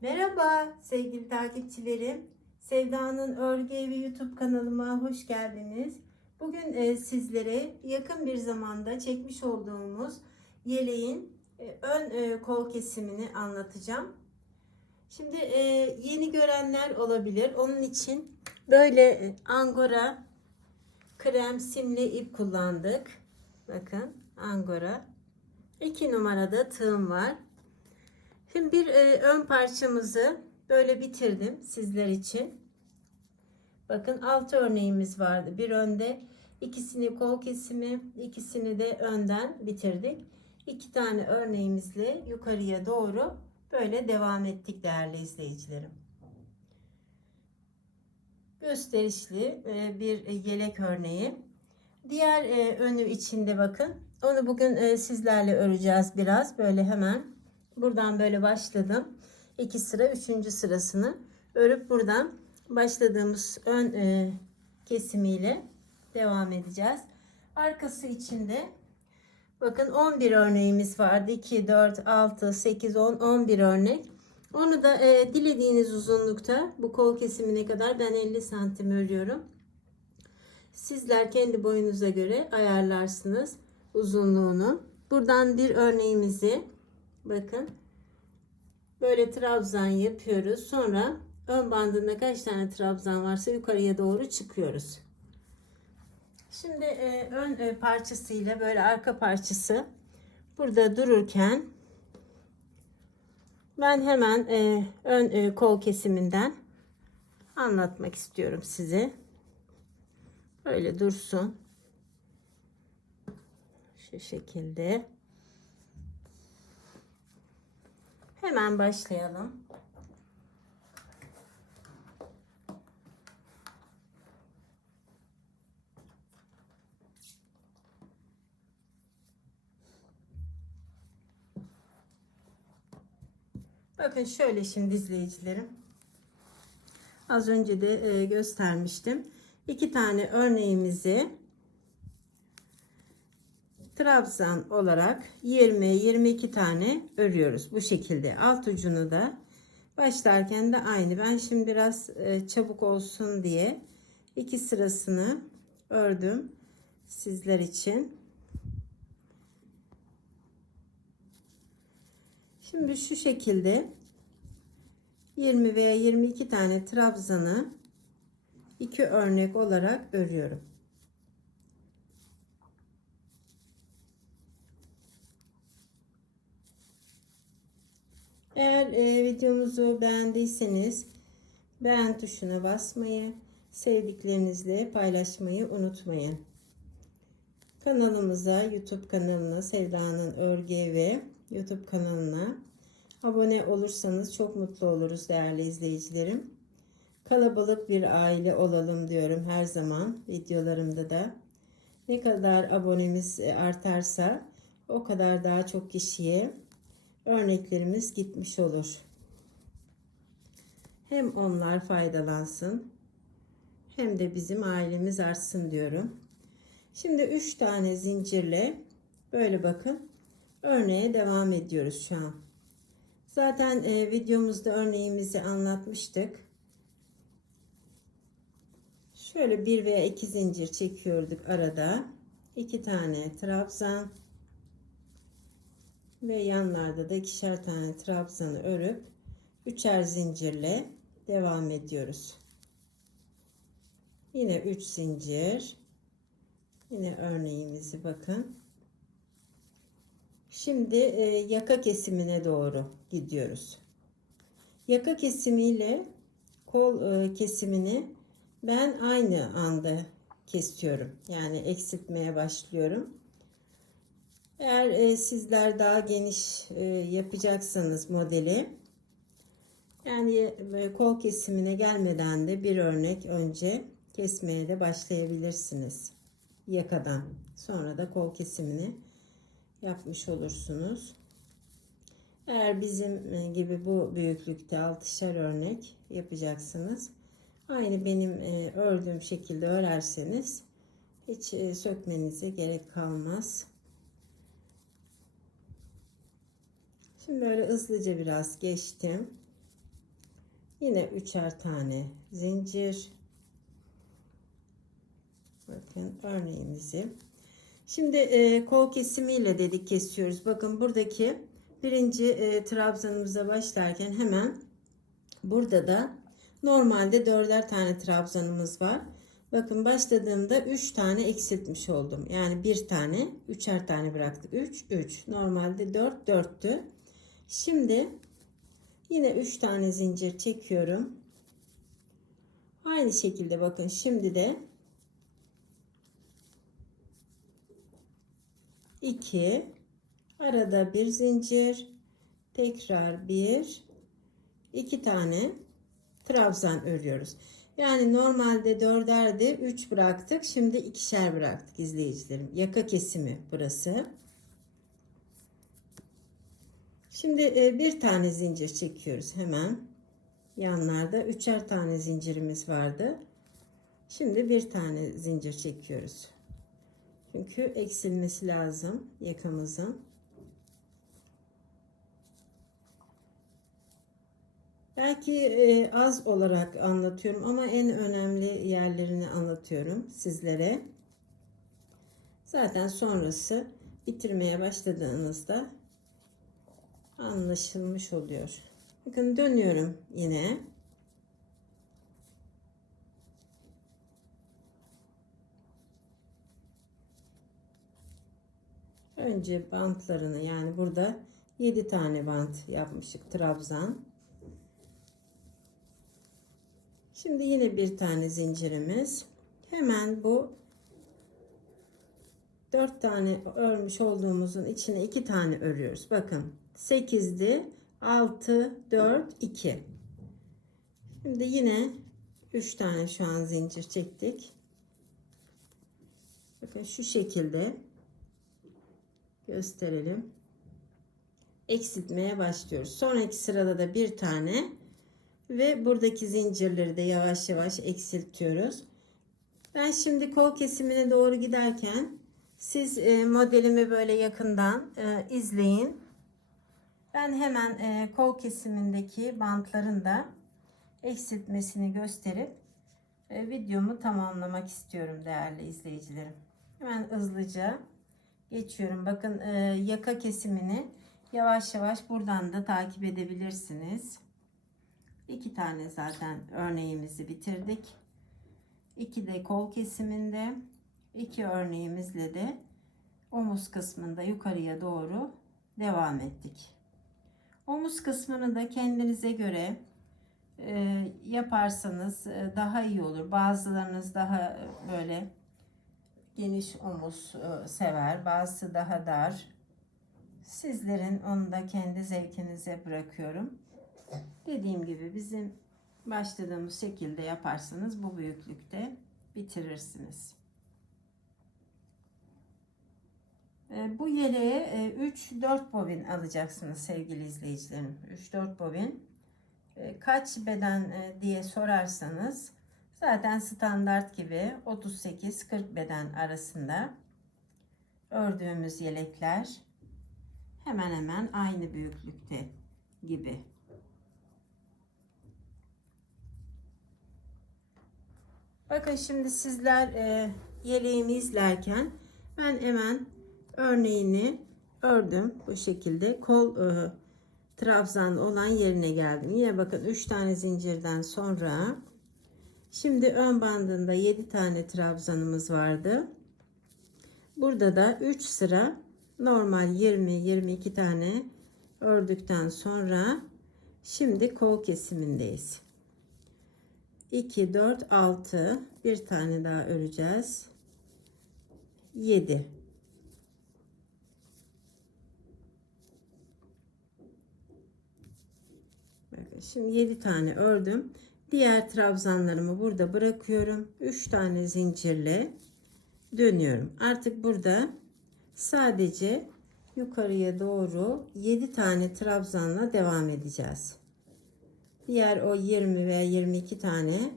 Merhaba sevgili takipçilerim. Sevda'nın Örgü Evi YouTube kanalıma hoş geldiniz. Bugün e, sizlere yakın bir zamanda çekmiş olduğumuz yeleğin e, ön e, kol kesimini anlatacağım. Şimdi yeni görenler olabilir. Onun için böyle angora krem simli ip kullandık. Bakın angora. 2 numarada tığım var. Şimdi bir e, ön parçamızı böyle bitirdim sizler için. Bakın altı örneğimiz vardı. Bir önde ikisini kol kesimi, ikisini de önden bitirdik. İki tane örneğimizle yukarıya doğru böyle devam ettik değerli izleyicilerim. Gösterişli e, bir yelek örneği. Diğer e, önü içinde bakın. Onu bugün e, sizlerle öreceğiz biraz. Böyle hemen buradan böyle başladım. İki sıra üçüncü sırasını örüp buradan başladığımız ön e, kesimiyle devam edeceğiz. Arkası içinde bakın 11 örneğimiz vardı. 2, 4, 6, 8, 10, 11 örnek. Onu da e, dilediğiniz uzunlukta bu kol kesimine kadar ben 50 santim örüyorum. Sizler kendi boyunuza göre ayarlarsınız uzunluğunu. Buradan bir örneğimizi bakın böyle trabzan yapıyoruz. Sonra ön bandında kaç tane trabzan varsa yukarıya doğru çıkıyoruz. Şimdi e, ön e, parçasıyla böyle arka parçası burada dururken ben hemen e, ön e, kol kesiminden anlatmak istiyorum size. Böyle dursun. Şu şekilde. Hemen başlayalım. Bakın şöyle şimdi izleyicilerim. Az önce de e, göstermiştim. İki tane örneğimizi trabzan olarak 20-22 tane örüyoruz. Bu şekilde alt ucunu da başlarken de aynı. Ben şimdi biraz e, çabuk olsun diye iki sırasını ördüm sizler için. Şimdi şu şekilde 20 veya 22 tane trabzanı iki örnek olarak örüyorum. Eğer e, videomuzu beğendiyseniz beğen tuşuna basmayı, sevdiklerinizle paylaşmayı unutmayın. Kanalımıza, YouTube kanalına, Sevda'nın Örgü ve YouTube kanalına abone olursanız çok mutlu oluruz değerli izleyicilerim. Kalabalık bir aile olalım diyorum her zaman videolarımda da. Ne kadar abonemiz artarsa o kadar daha çok kişiye örneklerimiz gitmiş olur. Hem onlar faydalansın hem de bizim ailemiz artsın diyorum. Şimdi 3 tane zincirle böyle bakın örneğe devam ediyoruz şu an. Zaten e, videomuzda örneğimizi anlatmıştık. Şöyle bir veya iki zincir çekiyorduk arada. iki tane trabzan ve yanlarda da ikişer tane trabzanı örüp üçer zincirle devam ediyoruz. Yine 3 zincir. Yine örneğimizi bakın. Şimdi e, yaka kesimine doğru gidiyoruz. Yaka kesimiyle kol e, kesimini ben aynı anda kesiyorum. Yani eksiltmeye başlıyorum. Eğer e, sizler daha geniş e, yapacaksanız modeli yani e, kol kesimine gelmeden de bir örnek önce kesmeye de başlayabilirsiniz. Yakadan. Sonra da kol kesimini yapmış olursunuz. Eğer bizim e, gibi bu büyüklükte altışar örnek yapacaksınız. Aynı benim e, ördüğüm şekilde örerseniz hiç e, sökmenize gerek kalmaz. Şimdi böyle hızlıca biraz geçtim. Yine üçer tane zincir. Bakın örneğimizi. Şimdi e, kol kesimiyle dedik kesiyoruz. Bakın buradaki birinci e, trabzanımıza başlarken hemen burada da normalde dörder tane trabzanımız var. Bakın başladığımda 3 tane eksiltmiş oldum. Yani bir tane, üçer tane bıraktık. 3, 3. Normalde 4, 4'tü. Şimdi yine 3 tane zincir çekiyorum. Aynı şekilde bakın şimdi de 2 arada bir zincir tekrar bir iki tane trabzan örüyoruz. Yani normalde dörderdi 3 bıraktık. Şimdi ikişer bıraktık izleyicilerim. Yaka kesimi burası. Şimdi e, bir tane zincir çekiyoruz hemen. Yanlarda üçer tane zincirimiz vardı. Şimdi bir tane zincir çekiyoruz. Çünkü eksilmesi lazım yakamızın. Belki e, az olarak anlatıyorum ama en önemli yerlerini anlatıyorum sizlere. Zaten sonrası bitirmeye başladığınızda anlaşılmış oluyor. Bakın dönüyorum yine. Önce bantlarını yani burada 7 tane bant yapmıştık trabzan. Şimdi yine bir tane zincirimiz. Hemen bu 4 tane örmüş olduğumuzun içine 2 tane örüyoruz. Bakın 8'di 6 4 2. Şimdi yine 3 tane şu an zincir çektik. Bakın şu şekilde gösterelim. Eksiltmeye başlıyoruz. Sonraki sırada da bir tane ve buradaki zincirleri de yavaş yavaş eksiltiyoruz. Ben şimdi kol kesimine doğru giderken siz e, modelimi böyle yakından e, izleyin. Ben hemen e, kol kesimindeki bantların da eksiltmesini gösterip e, videomu tamamlamak istiyorum değerli izleyicilerim. Hemen hızlıca geçiyorum. Bakın e, yaka kesimini yavaş yavaş buradan da takip edebilirsiniz. İki tane zaten örneğimizi bitirdik. İki de kol kesiminde. iki örneğimizle de omuz kısmında yukarıya doğru devam ettik. Omuz kısmını da kendinize göre e, yaparsanız e, daha iyi olur. Bazılarınız daha böyle geniş omuz e, sever, bazısı daha dar. Sizlerin onu da kendi zevkinize bırakıyorum. Dediğim gibi bizim başladığımız şekilde yaparsanız bu büyüklükte bitirirsiniz. E, bu yeleğe 3-4 bobin alacaksınız sevgili izleyicilerim. 3-4 bobin. E, kaç beden e, diye sorarsanız zaten standart gibi 38-40 beden arasında ördüğümüz yelekler hemen hemen aynı büyüklükte gibi. Bakın şimdi sizler e, yeleğimi izlerken ben hemen örneğini ördüm bu şekilde kol e, trabzan olan yerine geldim. Yine bakın 3 tane zincirden sonra şimdi ön bandında 7 tane trabzanımız vardı. Burada da 3 sıra normal 20 22 tane ördükten sonra şimdi kol kesimindeyiz. 2 4 6 bir tane daha öreceğiz. 7 Bakın şimdi 7 tane ördüm. Diğer trabzanlarımı burada bırakıyorum. 3 tane zincirle dönüyorum. Artık burada sadece yukarıya doğru 7 tane trabzanla devam edeceğiz. Diğer o 20 veya 22 tane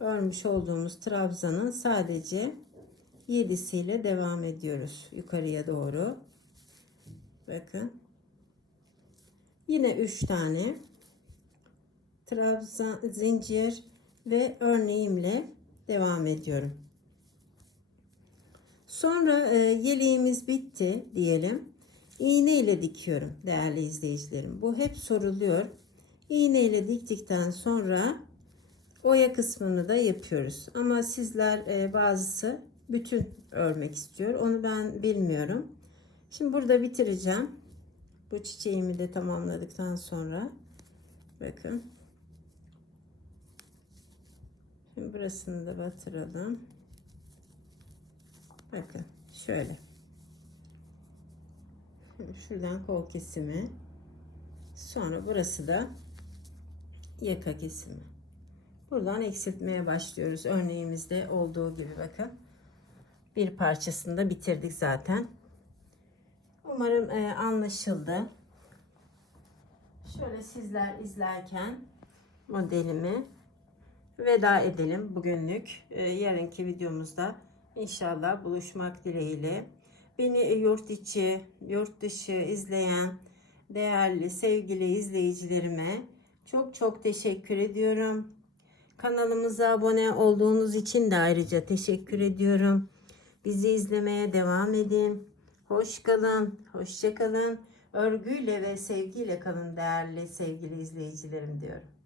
örmüş olduğumuz trabzanın sadece 7'siyle devam ediyoruz yukarıya doğru. Bakın. Yine 3 tane trabzan zincir ve örneğimle devam ediyorum. Sonra e, yeleğimiz bitti diyelim. İğne ile dikiyorum değerli izleyicilerim. Bu hep soruluyor. İğne ile diktikten sonra oya kısmını da yapıyoruz. Ama sizler e, bazısı bütün örmek istiyor. Onu ben bilmiyorum. Şimdi burada bitireceğim. Bu çiçeğimi de tamamladıktan sonra bakın. Şimdi burasını da batıralım. Bakın şöyle. Şuradan kol kesimi. Sonra burası da yaka kesimi. Buradan eksiltmeye başlıyoruz. Örneğimizde olduğu gibi bakın. Bir parçasını da bitirdik zaten. Umarım e, anlaşıldı. Şöyle sizler izlerken modelimi veda edelim bugünlük. E, yarınki videomuzda inşallah buluşmak dileğiyle. Beni yurt içi, yurt dışı izleyen değerli sevgili izleyicilerime çok çok teşekkür ediyorum. Kanalımıza abone olduğunuz için de ayrıca teşekkür ediyorum. Bizi izlemeye devam edin. Hoş kalın, hoşça kalın. Örgüyle ve sevgiyle kalın değerli sevgili izleyicilerim diyorum.